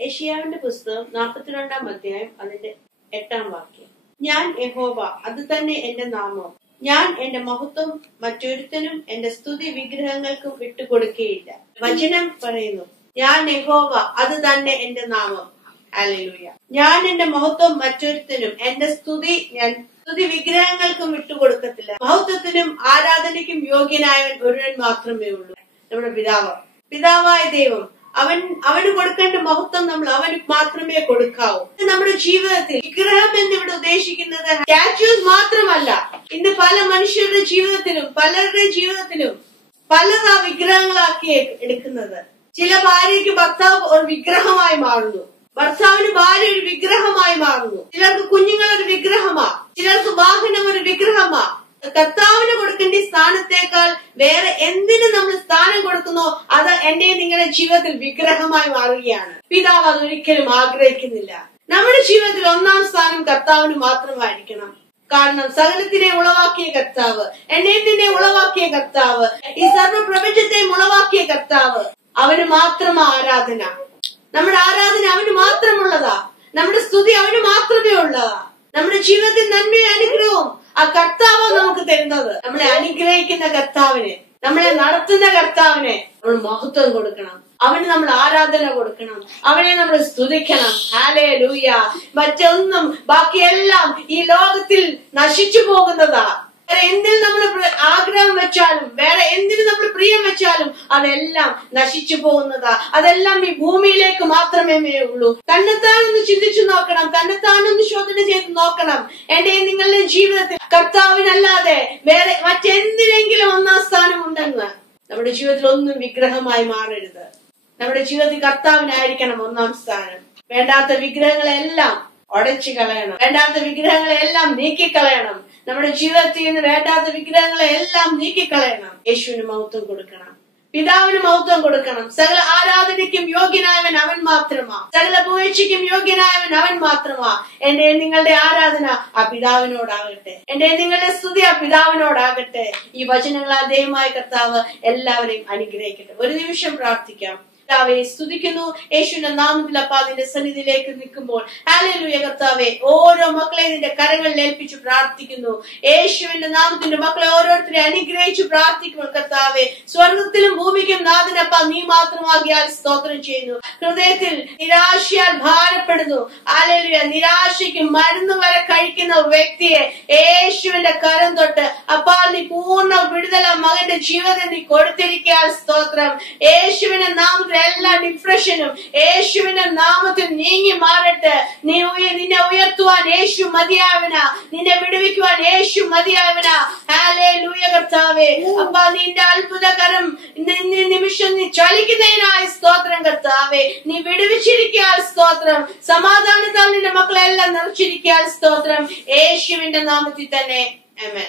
യെശയ്യാവിന്റെ പുസ്തകം 42-ാം അധ്യായം അതിന്റെ 8-ാം വാക്യം. ഞാൻ യഹോവ, അത് തന്നെ എന്റെ നാമം. ഞാൻ എന്റെ മഹത്വം മറ്റൊരുത്തനും എന്റെ സ്തുതി വിഗ്രഹങ്ങൾക്കും വിട്ടുകൊടുക്കുകയില്ല. വചനം പറയുന്നു, ഞാൻ യഹോവ, അത് തന്നെ എന്റെ നാമം. ഹല്ലേലൂയ. ഞാൻ എന്റെ മഹത്വം മറ്റൊരുത്തനും എന്റെ സ്തുതി വിഗ്രഹങ്ങൾക്കും വിട്ടുകൊടുക്കത്തില്ല. മഹത്വത്തിനും ആരാധനയ്ക്കും യോഗ്യനായവൻ ഒരുവൻ മാത്രമേ ഉള്ളൂ, നമ്മുടെ പിതാവായ ദൈവം. അവന് കൊടുക്കേണ്ട മഹത്വം നമ്മൾ അവന് മാത്രമേ കൊടുക്കാവൂ. നമ്മുടെ ജീവിതത്തിൽ വിഗ്രഹം എന്നിവിടെ ഉദ്ദേശിക്കുന്നത് സ്റ്റാച്യൂസ് മാത്രമല്ല. ഇന്ന് പല മനുഷ്യരുടെ ജീവിതത്തിലും പലരുടെ ജീവിതത്തിലും പലർ ആ വിഗ്രഹങ്ങളാക്കി എടുക്കുന്നത്. ചില ഭാര്യയ്ക്ക് ഭർത്താവ് ഒരു വിഗ്രഹമായി മാറുന്നു, ഭർത്താവിന് ഭാര്യ ഒരു വിഗ്രഹമായി മാറുന്നു. ചിലർക്ക് കുഞ്ഞുങ്ങൾ ഒരു വിഗ്രഹമാ, ചിലർക്ക് വാഹനം ഒരു വിഗ്രഹമാ. കർത്താവിന് കൊടുക്കേണ്ട സ്ഥാനത്തേക്കാൾ വേറെ എന്തിനു നമ്മൾ സ്ഥാനം കൊടുക്കുന്നോ അത് എന്റെ നിങ്ങളുടെ ജീവിതത്തിൽ വിഗ്രഹമായി മാറുകയാണ്. പിതാവ് അതൊരിക്കലും ആഗ്രഹിക്കുന്നില്ല. നമ്മുടെ ജീവിതത്തിൽ ഒന്നാം സ്ഥാനം കർത്താവിന് മാത്രമായിരിക്കണം. കാരണം സകലത്തിനെ ഉളവാക്കിയ കർത്താവ്, എന്നെ നിന്നെ ഉളവാക്കിയ കർത്താവ്, ഈ സർവ്വപ്രപഞ്ചത്തെയും ഉളവാക്കിയ കർത്താവ്, അവന് മാത്രമാ ആരാധന. നമ്മുടെ ആരാധന അവന് മാത്രമുള്ളതാ. നമ്മുടെ സ്തുതി അവന് മാത്രമേ ഉള്ളതാ. നമ്മുടെ ജീവിതത്തിൽ നന്മയും അനുഗ്രഹവും ആ കർത്താവ് നമുക്ക് തരുന്നത്. നമ്മളെ അനുഗ്രഹിക്കുന്ന കർത്താവിന്, നമ്മളെ നടത്തുന്ന കർത്താവിനെ നമ്മൾ മഹത്വം കൊടുക്കണം. അവന് നമ്മൾ ആരാധന കൊടുക്കണം. അവനെ നമ്മൾ സ്തുതിക്കണം. ഹല്ലേലൂയ. മറ്റൊന്നും ബാക്കിയെല്ലാം ഈ ലോകത്തിൽ നശിച്ചു പോകുന്നതാ. വേറെ എന്തിന് നമ്മൾ ആഗ്രഹം വെച്ചാലും, വേറെ എന്തിന് നമ്മൾ പ്രിയം വെച്ചാലും അതെല്ലാം നശിച്ചു പോകുന്നതാ. അതെല്ലാം ഈ ഭൂമിയിലേക്ക് മാത്രമേ ഉള്ളൂ. തന്നെത്താനൊന്ന് ചിന്തിച്ചു നോക്കണം, തന്നെത്താനൊന്ന് ശോധന ചെയ്ത് നോക്കണം. എന്റെ നിങ്ങളുടെ ജീവിതത്തിൽ കർത്താവിനല്ലാതെ വേറെ മറ്റെന്തിനെങ്കിലും ഒന്നാം സ്ഥാനം ഉണ്ടെന്ന്. നമ്മുടെ ജീവിതത്തിൽ ഒന്നും വിഗ്രഹമായി മാറരുത്. നമ്മുടെ ജീവിതത്തിൽ കർത്താവിനായിരിക്കണം ഒന്നാം സ്ഥാനം. വേണ്ടാത്ത വിഗ്രഹങ്ങളെല്ലാം ഉടച്ചു കളയണം. വേണ്ടാത്ത വിഗ്രഹങ്ങളെല്ലാം നീക്കിക്കളയണം. നമ്മുടെ ജീവിതത്തിൽ നിന്ന് വേണ്ടാത്ത വിഗ്രഹങ്ങളെ എല്ലാം നീക്കിക്കളയണം. യേശുവിന് മഹത്വം കൊടുക്കണം, പിതാവിന് മഹത്വം കൊടുക്കണം. സകല ആരാധനയ്ക്കും യോഗ്യനായവൻ അവൻ മാത്രമാ. സകല പൂഴ്ചയ്ക്കും യോഗ്യനായവൻ അവൻ മാത്രമാ. എന്റെ നിങ്ങളുടെ ആരാധന ആ പിതാവിനോടാകട്ടെ. എന്റെ നിങ്ങളുടെ സ്തുതി ആ പിതാവിനോടാകട്ടെ. ഈ വചനങ്ങളാൽ ദൈവമായ കർത്താവ് എല്ലാവരെയും അനുഗ്രഹിക്കട്ടെ. ഒരു നിമിഷം പ്രാർത്ഥിക്കാം. കർത്താവെ സ്തുതിക്കുന്നു. യേശുവിന്റെ നാമത്തിൽ അപ്പാ നിന്റെ സന്നിധിയിലേക്ക് നിൽക്കുമ്പോൾ ഹല്ലേലൂയ കർത്താവെ, ഓരോ മക്കളെ നിന്റെ കരങ്ങളിൽ ഏൽപ്പിച്ചു പ്രാർത്ഥിക്കുന്നു. യേശുവിന്റെ നാമത്തിന്റെ മക്കളെ ഓരോരുത്തരെ അനുഗ്രഹിച്ചു പ്രാർത്ഥിക്കുന്നു. കർത്താവെ, സ്വർഗത്തിലും ഭൂമിക്കും നാഥനപ്പ നീ മാത്രമാകിയാൽ സ്തോത്രം ചെയ്യുന്നു. ഹൃദയത്തിൽ നിരാശയാൽ ഭാരപ്പെടുന്നു. ഹല്ലേലൂയ. നിരാശയ്ക്ക് മരുന്ന് വരെ കഴിക്കുന്ന വ്യക്തിയെ യേശുവിന്റെ കരം തൊട്ട് അപ്പാ നീ പൂർണ്ണ വിടുതല മകന്റെ ജീവിതം നീ കൊടുത്തിരിക്കാൻ സ്തോത്രം. യേശുവിന്റെ നാമത്തിൽ എല്ലാ ഡിപ്രഷനും യേശുവിന്റെ നാമത്തിൽ നീങ്ങി മാറട്ടെ. നിന്നെ ഉയർത്തുവാൻ യേശു മതിയാവന, നിന്നെ വിടുവിക്കുവാൻ യേശു മതിയാവന. ഹല്ലേലൂയ കർത്താവേ, അപ്പാ നിന്റെ അത്ഭുതകരം നിമിഷം നീ ചലിക്കുന്നതിനായി സ്തോത്രം കർത്താവേ. നീ വിടുവിച്ചിരിക്കാൻ സ്തോത്രം. സമാധാനത്താൽ നിന്റെ മക്കളെല്ലാം നിറച്ചിരിക്കാൻ സ്തോത്രം. യേശുവിന്റെ നാമത്തിൽ തന്നെ ആമേൻ.